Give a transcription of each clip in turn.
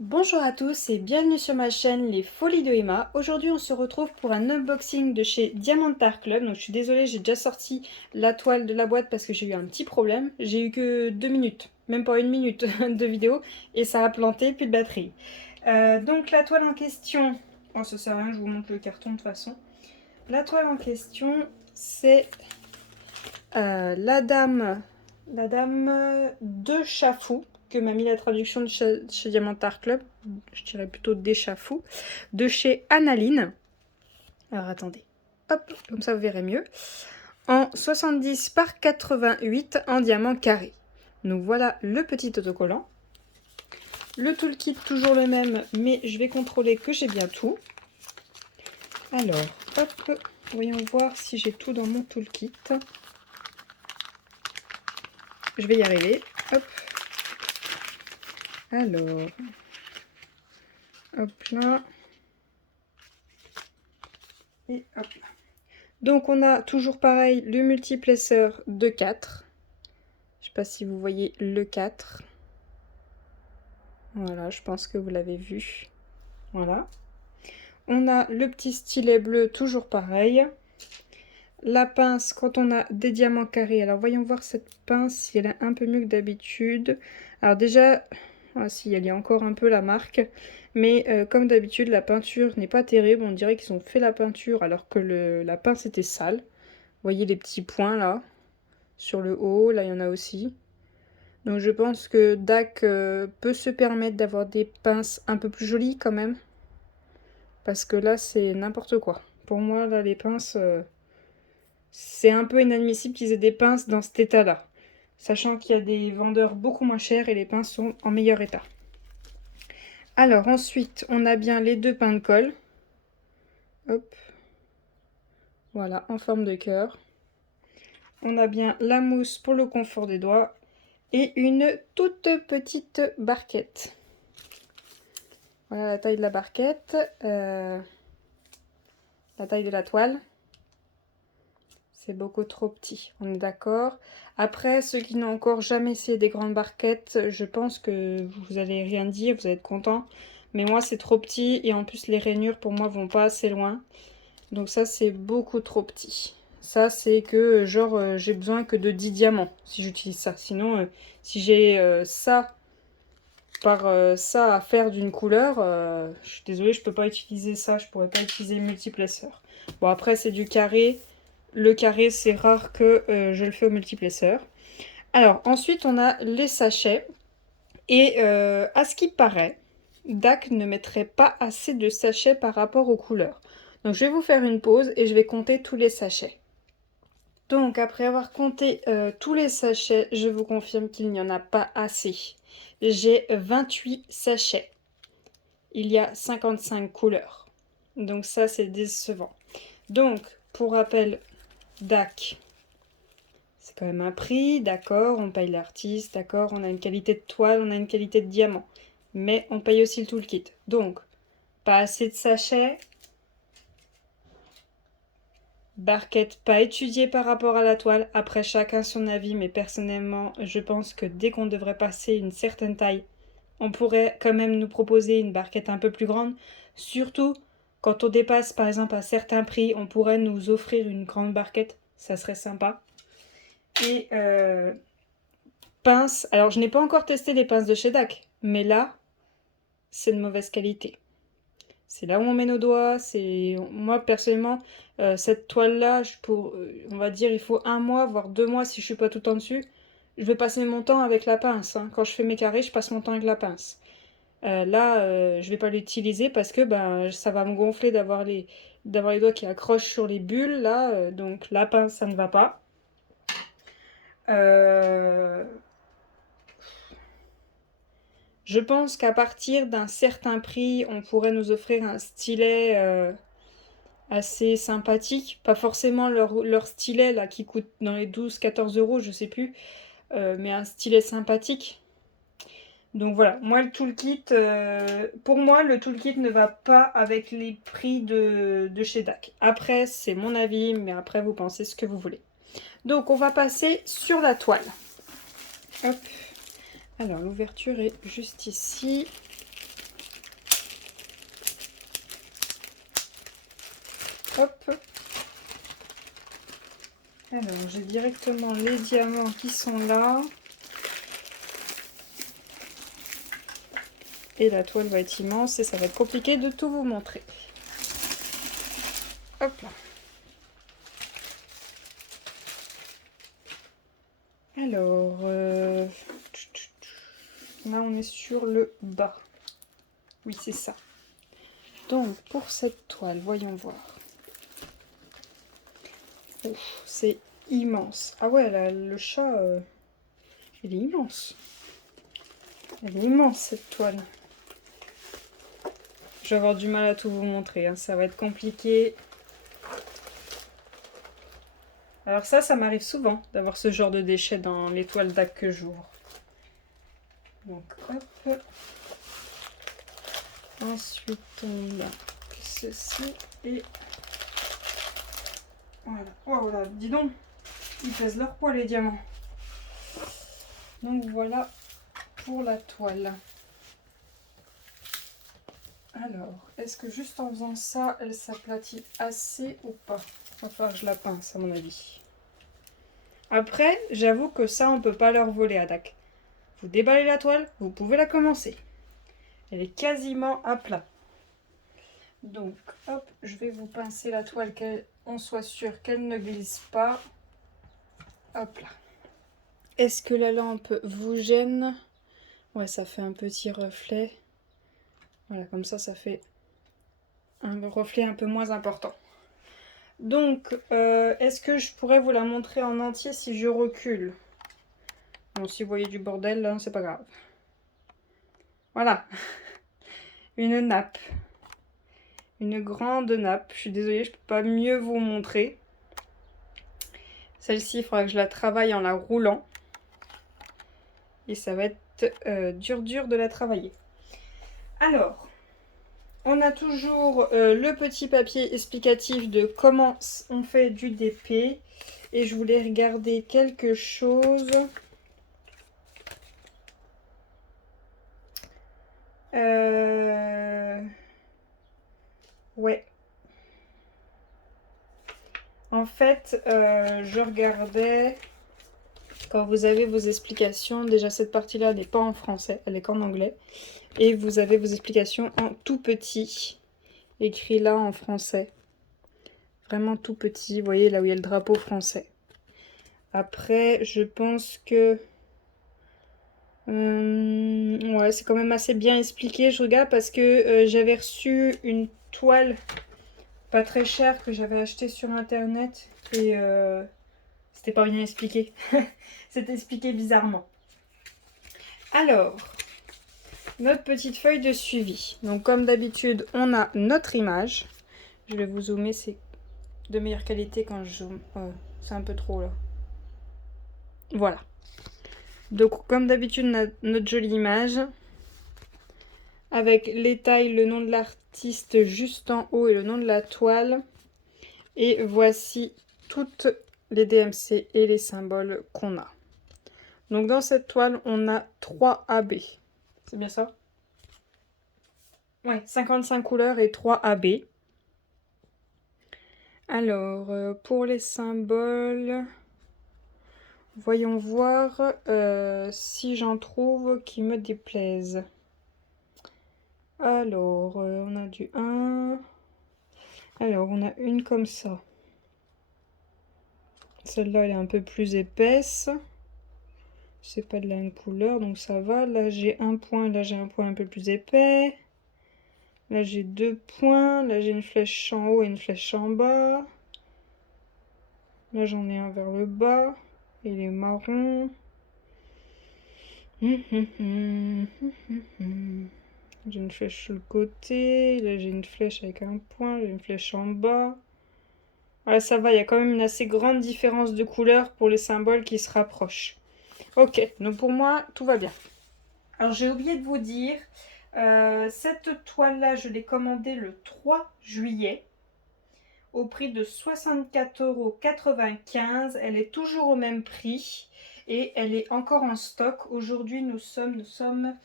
Bonjour à tous et bienvenue sur ma chaîne Les Folies de Emma. Aujourd'hui on se retrouve pour un unboxing de chez Diamond Art Club. Donc je suis désolée, j'ai déjà sorti la toile de la boîte parce que j'ai eu un petit problème. J'ai eu que 2 minutes, même pas une minute de vidéo et ça a planté, plus de batterie. Donc la toile en question, oh ça sert à rien, je vous montre le carton de toute façon. La toile en question c'est la dame de Chafou, que m'a mis la traduction de chez Diamant Art Club, je dirais plutôt d'Échafou, de chez Analine. Alors attendez, hop, comme ça vous verrez mieux. En 70 par 88 en diamant carré. Donc voilà le petit autocollant. Le toolkit toujours le même, mais je vais contrôler que j'ai bien tout. Alors, hop, voyons voir si j'ai tout dans mon toolkit. Je vais y arriver. Hop. Alors, hop là. Et hop là. Donc on a toujours pareil le multiplesseur de 4. Je ne sais pas si vous voyez le 4. Voilà, je pense que vous l'avez vu. Voilà. On a le petit stylet bleu, toujours pareil. La pince, quand on a des diamants carrés. Alors voyons voir cette pince, si elle est un peu mieux que d'habitude. Alors déjà, ah si, elle y a encore un peu la marque. Mais comme d'habitude, la peinture n'est pas terrible. On dirait qu'ils ont fait la peinture alors que la pince était sale. Vous voyez les petits points là, sur le haut, là il y en a aussi. Donc je pense que DAC peut se permettre d'avoir des pinces un peu plus jolies quand même. Parce que là c'est n'importe quoi. Pour moi là les pinces, c'est un peu inadmissible qu'ils aient des pinces dans cet état-là. Sachant qu'il y a des vendeurs beaucoup moins chers et les pinces sont en meilleur état. Alors ensuite on a bien les deux pains de colle. Hop. Voilà, en forme de cœur. On a bien la mousse pour le confort des doigts. Et une toute petite barquette. Voilà la taille de la barquette. La taille de la toile. C'est beaucoup trop petit, on est d'accord. Après, ceux qui n'ont encore jamais essayé des grandes barquettes, je pense que vous allez rien dire, vous allez être contents. Mais moi, c'est trop petit et en plus, les rainures pour moi vont pas assez loin. Donc ça, c'est beaucoup trop petit. Ça, c'est que genre, j'ai besoin que de 10 diamants si j'utilise ça. Sinon, si j'ai ça par ça à faire d'une couleur, je suis désolée, je peux pas utiliser ça. Je pourrais pas utiliser le multiplesseur. Bon, après, c'est du carré. Le carré, c'est rare que je le fais au multiplesseur. Alors, ensuite, on a les sachets. Et à ce qui paraît, DAC ne mettrait pas assez de sachets par rapport aux couleurs. Donc, je vais vous faire une pause et je vais compter tous les sachets. Donc, après avoir compté tous les sachets, je vous confirme qu'il n'y en a pas assez. J'ai 28 sachets. Il y a 55 couleurs. Donc ça, c'est décevant. Donc, pour rappel, DAC, c'est quand même un prix, d'accord, on paye l'artiste, d'accord, on a une qualité de toile, on a une qualité de diamant. Mais on paye aussi le toolkit. Donc, pas assez de sachets. Barquette pas étudiée par rapport à la toile. Après, chacun son avis, mais personnellement, je pense que dès qu'on devrait passer une certaine taille, on pourrait quand même nous proposer une barquette un peu plus grande. Surtout quand on dépasse par exemple un certain prix, on pourrait nous offrir une grande barquette. Ça serait sympa. Et pince. Alors je n'ai pas encore testé les pinces de chez DAC, mais là, c'est de mauvaise qualité. C'est là où on met nos doigts. C'est moi personnellement, cette toile-là, on va dire, il faut 1 mois, voire 2 mois si je suis pas tout en dessus. Je vais passer mon temps avec la pince. Hein. Quand je fais mes carrés, je passe mon temps avec la pince. Là, je vais pas l'utiliser parce que ben, ça va me gonfler d'avoir les doigts qui accrochent sur les bulles. Là, donc la pince, ça ne va pas. Je pense qu'à partir d'un certain prix, on pourrait nous offrir un stylet assez sympathique. Pas forcément leur stylet là qui coûte dans les 12-14 euros, je sais plus. Mais un stylet sympathique. Donc voilà, moi le toolkit, pour moi le toolkit ne va pas avec les prix de chez DAC. Après c'est mon avis, mais après vous pensez ce que vous voulez. Donc on va passer sur la toile. Hop. Alors l'ouverture est juste ici. hop. Alors, j'ai directement les diamants qui sont là. Et la toile va être immense et ça va être compliqué de tout vous montrer. Hop là. Alors, là on est sur le bas. Oui, c'est ça. Donc, pour cette toile, voyons voir. C'est immense. Ah ouais, là, le chat, il est immense. Elle est immense, cette toile. Je vais avoir du mal à tout vous montrer, hein. Ça va être compliqué. Alors ça m'arrive souvent d'avoir ce genre de déchets dans les toiles d'Ac que j'ouvre. Donc, hop. Ensuite, on a ceci et... Voilà. Oh là, dis donc, ils pèsent leur poids les diamants. Donc voilà pour la toile. Alors, est-ce que juste en faisant ça, elle s'aplatit assez ou pas? Il va falloir que je la pince à mon avis. Après, j'avoue que ça, on peut pas leur voler à Dac. Vous déballez la toile, vous pouvez la commencer. Elle est quasiment à plat. Donc, hop, je vais vous pincer la toile, qu'on soit sûr qu'elle ne glisse pas. Hop là. Est-ce que la lampe vous gêne? Ouais, ça fait un petit reflet. Voilà, comme ça fait un reflet un peu moins important. Donc, est-ce que je pourrais vous la montrer en entier si je recule? Bon, si vous voyez du bordel, là, c'est pas grave. Voilà. Une nappe. Une grande nappe. Je suis désolée, je peux pas mieux vous montrer. Celle-ci, il faudra que je la travaille en la roulant. Et ça va être dur de la travailler. Alors, on a toujours le petit papier explicatif de comment on fait du DP. Et je voulais regarder quelque chose. Ouais. En fait, je regardais quand vous avez vos explications. Déjà, cette partie-là n'est pas en français, elle est qu'en anglais. Et vous avez vos explications en tout petit, écrit là en français. Vraiment tout petit, vous voyez là où il y a le drapeau français. Après, je pense que... ouais, c'est quand même assez bien expliqué. Je regarde parce que j'avais reçu une toile pas très chère que j'avais achetée sur internet. Et c'était pas bien expliqué. C'était expliqué bizarrement. Alors, notre petite feuille de suivi. Donc comme d'habitude, on a notre image. Je vais vous zoomer, c'est de meilleure qualité quand je zoome. C'est un peu trop là. Voilà. Donc comme d'habitude, notre jolie image. Avec les tailles, le nom de l'artiste juste en haut et le nom de la toile. Et voici toutes les DMC et les symboles qu'on a. Donc dans cette toile, on a 3 AB. C'est bien ça? Ouais, 55 couleurs et 3 AB. Alors, pour les symboles, voyons voir si j'en trouve qui me déplaisent. Alors, on a du 1. Alors, on a une comme ça. Celle-là, elle est un peu plus épaisse. C'est pas de la même couleur, donc ça va. Là, j'ai un point. Là, j'ai un point un peu plus épais. Là, j'ai 2 points. Là, j'ai une flèche en haut et une flèche en bas. Là, j'en ai un vers le bas. Il est marron. J'ai une flèche sur le côté. Là, j'ai une flèche avec un point. J'ai une flèche en bas. Voilà, ça va. Il y a quand même une assez grande différence de couleur pour les symboles qui se rapprochent. Ok, donc pour moi, tout va bien. Alors, j'ai oublié de vous dire, cette toile-là, je l'ai commandée le 3 juillet au prix de 64,95 €. Elle est toujours au même prix et elle est encore en stock. Aujourd'hui, nous sommes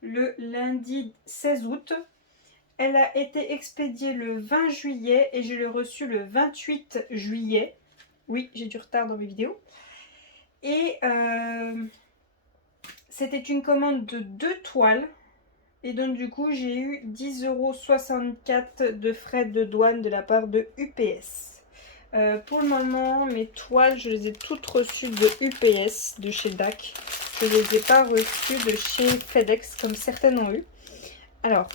le lundi 16 août. Elle a été expédiée le 20 juillet et je l'ai reçue le 28 juillet. Oui, j'ai du retard dans mes vidéos. Et c'était une commande de 2 toiles. Et donc du coup, j'ai eu 10,64 € de frais de douane de la part de UPS. Pour le moment, mes toiles, je les ai toutes reçues de UPS, de chez DAC. Je ne les ai pas reçues de chez FedEx, comme certaines ont eu. Alors,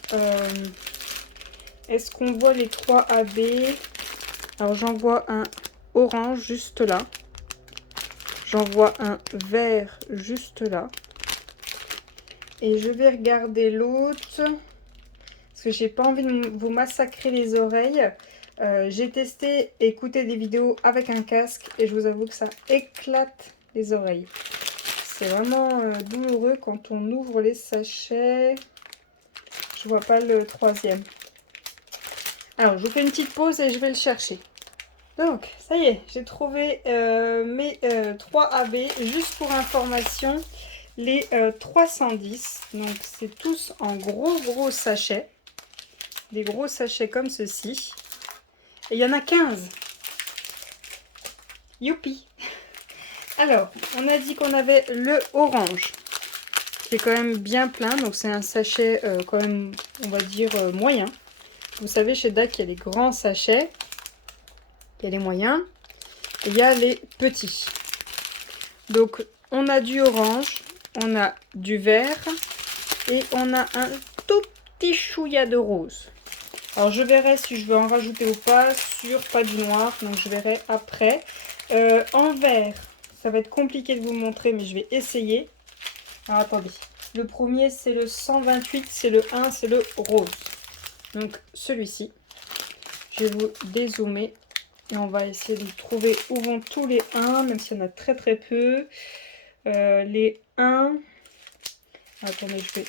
est-ce qu'on voit les 3 AB? Alors, j'en vois un orange juste là. J'en vois un vert juste là. Et je vais regarder l'autre. Parce que j'ai pas envie de vous massacrer les oreilles. J'ai testé écouter des vidéos avec un casque. Et je vous avoue que ça éclate les oreilles. C'est vraiment douloureux quand on ouvre les sachets. Je vois pas le troisième. Alors, je vous fais une petite pause et je vais le chercher. Donc, ça y est, j'ai trouvé mes 3 AB. Juste pour information, les 310. Donc, c'est tous en gros sachets. Des gros sachets comme ceci. Et il y en a 15. Youpi! Alors, on a dit qu'on avait le orange, qui est quand même bien plein. Donc, c'est un sachet quand même, on va dire, moyen. Vous savez, chez DAC, il y a les grands sachets. Il y a les moyens. Et il y a les petits. Donc, on a du orange, on a du vert et on a un tout petit chouïa de rose. Alors, je verrai si je veux en rajouter ou pas sur pas du noir. Donc, je verrai après. En vert, ça va être compliqué de vous montrer, mais je vais essayer. Alors, attendez. Le premier, c'est le 128. C'est le 1, c'est le rose. Donc, celui-ci. Je vais vous dézoomer. Et on va essayer de trouver où vont tous les 1, même s'il y en a très peu. Les 1. Attendez, je vais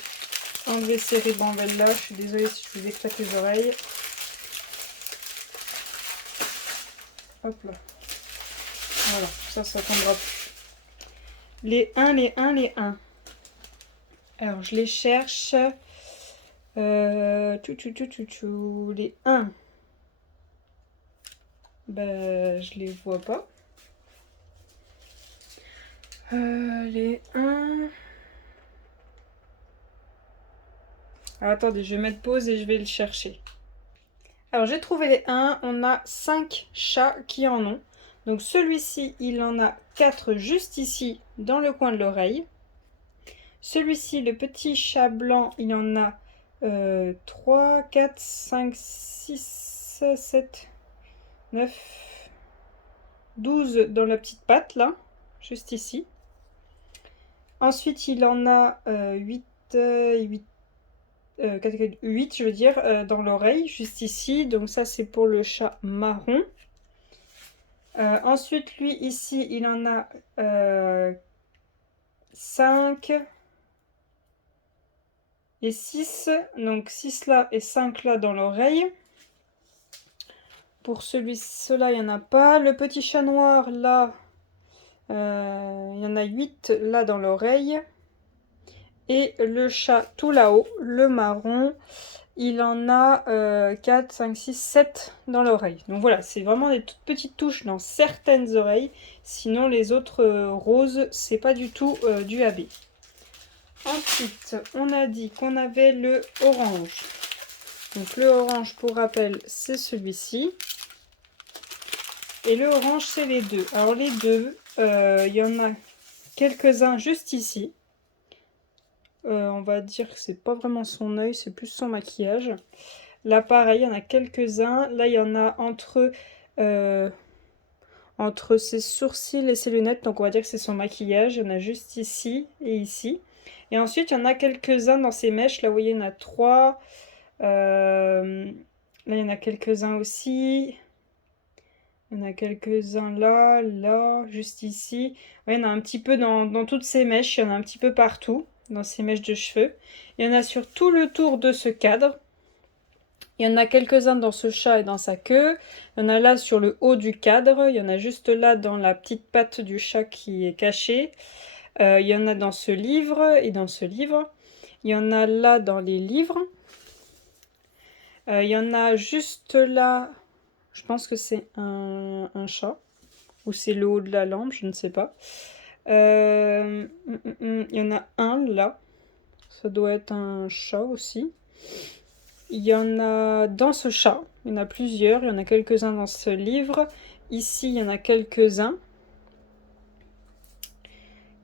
enlever ces ribambelles là. Je suis désolée si je vous éclate les oreilles. Hop là. Voilà, ça tombera plus. Les 1, les 1, les 1. Alors, je les cherche. Les 1. Ben, je les vois pas. Les 1. Alors, attendez, je vais mettre pause et je vais le chercher. Alors, j'ai trouvé les 1. On a 5 chats qui en ont. Donc, celui-ci, il en a 4 juste ici, dans le coin de l'oreille. Celui-ci, le petit chat blanc, il en a 3, 4, 5, 6, 7, 9, 12 dans la petite patte, là, juste ici. Ensuite, il en a 8, 8, 8, je veux dire, dans l'oreille, juste ici. Donc ça, c'est pour le chat marron. Ensuite, lui, ici, il en a 5 et 6. Donc 6 là et 5 là dans l'oreille. Pour cela, il n'y en a pas. Le petit chat noir, là, il y en a 8 là dans l'oreille. Et le chat tout là-haut, le marron, il en a 4, 5, 6, 7 dans l'oreille. Donc voilà, c'est vraiment des toutes petites touches dans certaines oreilles. Sinon, les autres roses, c'est pas du tout du AB. Ensuite, on a dit qu'on avait le orange. Donc le orange, pour rappel, c'est celui-ci. Et le orange, c'est les deux. Alors les deux, il y en a quelques-uns juste ici. On va dire que c'est pas vraiment son œil, c'est plus son maquillage. Là, pareil, il y en a quelques-uns. Là, il y en a entre ses sourcils et ses lunettes. Donc, on va dire que c'est son maquillage. Il y en a juste ici et ici. Et ensuite, il y en a quelques-uns dans ses mèches. Là, vous voyez, il y en a 3. Là, il y en a quelques-uns aussi. Il y en a quelques-uns là, là, juste ici. Ouais, il y en a un petit peu dans toutes ces mèches. Il y en a un petit peu partout, dans ces mèches de cheveux. Il y en a sur tout le tour de ce cadre. Il y en a quelques-uns dans ce chat et dans sa queue. Il y en a là sur le haut du cadre. Il y en a juste là dans la petite patte du chat qui est cachée. Il y en a dans ce livre et dans ce livre. Il y en a là dans les livres. Il y en a juste là, je pense que c'est un chat, ou c'est le haut de la lampe, je ne sais pas. Il y en a un là, ça doit être un chat aussi. Il y en a dans ce chat, il y en a plusieurs, il y en a quelques-uns dans ce livre. Ici, il y en a quelques-uns.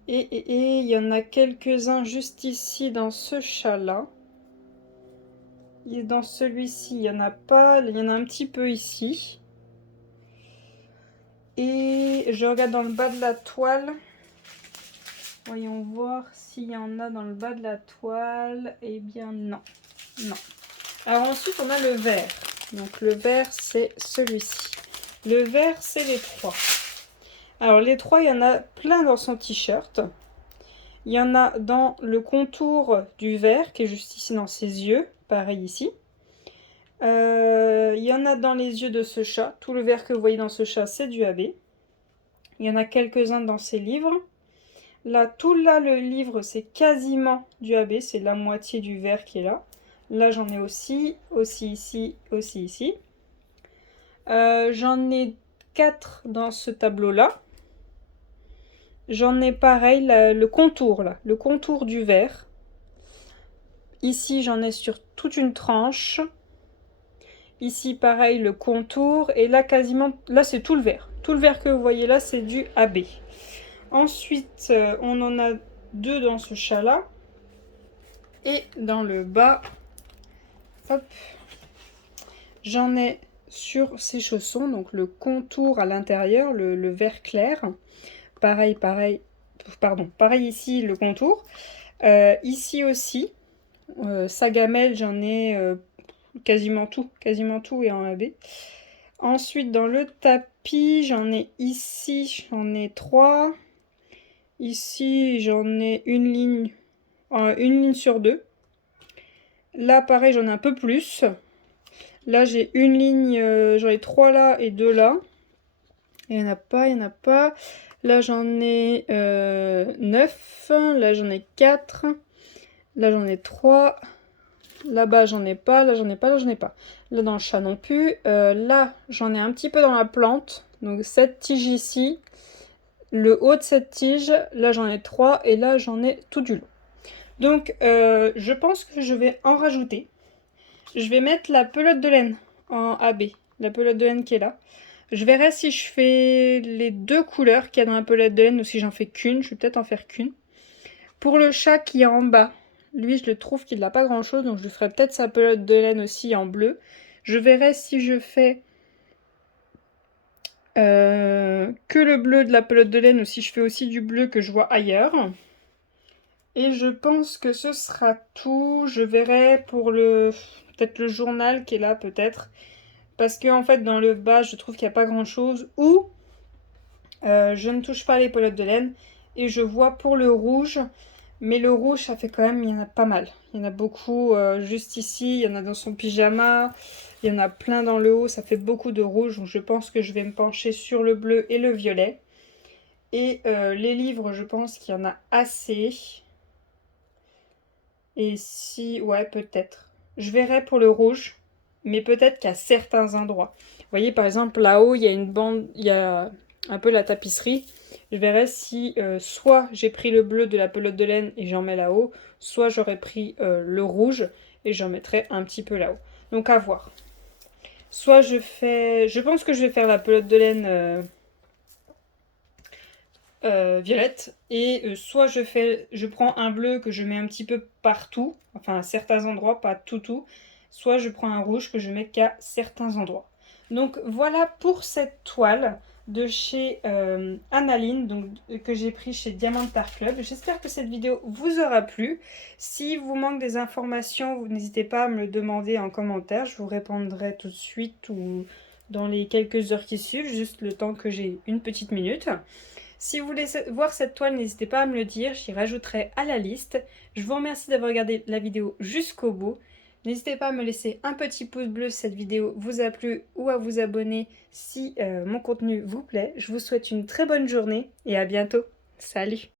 Et il y en a quelques-uns juste ici dans ce chat-là. Et dans celui-ci, il n'y en a pas, il y en a un petit peu ici. Et je regarde dans le bas de la toile. Voyons voir s'il y en a dans le bas de la toile. Eh bien non, non. Alors ensuite on a le vert. Donc le vert c'est celui-ci. Le vert c'est les trois. Alors les trois, il y en a plein dans son t-shirt. Il y en a dans le contour du vert qui est juste ici dans ses yeux. Pareil ici. Il y en a dans les yeux de ce chat. Tout le vert que vous voyez dans ce chat c'est du AB. Il y en a quelques-uns dans ses livres. Là, tout là, le livre, c'est quasiment du AB. C'est la moitié du vert qui est là. Là, j'en ai aussi ici, aussi ici. J'en ai 4 dans ce tableau-là. J'en ai pareil, le contour, là. Le contour du vert. Ici, j'en ai sur toute une tranche. Ici, pareil, le contour. Et là, quasiment, là, c'est tout le vert. Tout le vert que vous voyez là, c'est du AB. Ensuite, on en a 2 dans ce chat-là. Et dans le bas, hop, j'en ai sur ces chaussons, donc le contour à l'intérieur, le vert clair. Pareil, pareil, pardon, pareil ici, le contour. Ici aussi, sa gamelle, j'en ai quasiment tout est en AB. Ensuite, dans le tapis, j'en ai ici, j'en ai 3. Ici, j'en ai une ligne sur 2. Là, pareil, j'en ai un peu plus. Là, j'ai une ligne, j'en ai 3 là et 2 là. Il n'y en a pas, il n'y en a pas. Là, j'en ai 9. Là, j'en ai 4. Là, j'en ai 3. Là-bas, j'en ai pas. Là, j'en ai pas. Là, j'en ai pas. Là, dans le chat non plus. Là, j'en ai un petit peu dans la plante. Donc, cette tige ici. Le haut de cette tige. Là, j'en ai 3. Et là, j'en ai tout du long. Donc, je pense que je vais en rajouter. Je vais mettre la pelote de laine en AB. La pelote de laine qui est là. Je verrai si je fais les 2 couleurs qu'il y a dans la pelote de laine ou si j'en fais qu'une. Je vais peut-être en faire qu'une. Pour le chat qui est en bas, lui, je le trouve qu'il n'a pas grand-chose. Donc, je ferai peut-être sa pelote de laine aussi en bleu. Je verrai si je fais que le bleu de la pelote de laine ou si je fais aussi du bleu que je vois ailleurs. Et je pense que ce sera tout. Je verrai pour peut-être le journal qui est là, peut-être. Parce que en fait, dans le bas, je trouve qu'il n'y a pas grand-chose. Ou je ne touche pas les pelotes de laine. Et je vois pour le rouge. Mais le rouge, ça fait quand même, il y en a pas mal. Il y en a beaucoup juste ici. Il y en a dans son pyjama. Il y en a plein dans le haut. Ça fait beaucoup de rouge. Donc je pense que je vais me pencher sur le bleu et le violet. Et les livres, je pense qu'il y en a assez. Et si... Ouais, peut-être. Je verrai pour le rouge. Mais peut-être qu'à certains endroits. Vous voyez, par exemple, là-haut, il y a une bande... Il y a un peu la tapisserie. Je verrai si soit j'ai pris le bleu de la pelote de laine et j'en mets là-haut. Soit j'aurais pris le rouge et j'en mettrai un petit peu là-haut. Donc à voir. Soit je fais... Je pense que je vais faire la pelote de laine... violette et soit je prends un bleu que je mets un petit peu partout, enfin à certains endroits, pas tout, soit je prends un rouge que je mets qu'à certains endroits. Donc voilà pour cette toile de chez Annaline, donc que j'ai pris chez Diamant Art Club. J'espère que cette vidéo vous aura plu. Si vous manque des informations, vous n'hésitez pas à me le demander en commentaire, je vous répondrai tout de suite ou dans les quelques heures qui suivent, juste le temps que j'ai une petite minute. Si vous voulez voir cette toile, n'hésitez pas à me le dire, j'y rajouterai à la liste. Je vous remercie d'avoir regardé la vidéo jusqu'au bout. N'hésitez pas à me laisser un petit pouce bleu si cette vidéo vous a plu ou à vous abonner si mon contenu vous plaît. Je vous souhaite une très bonne journée et à bientôt. Salut!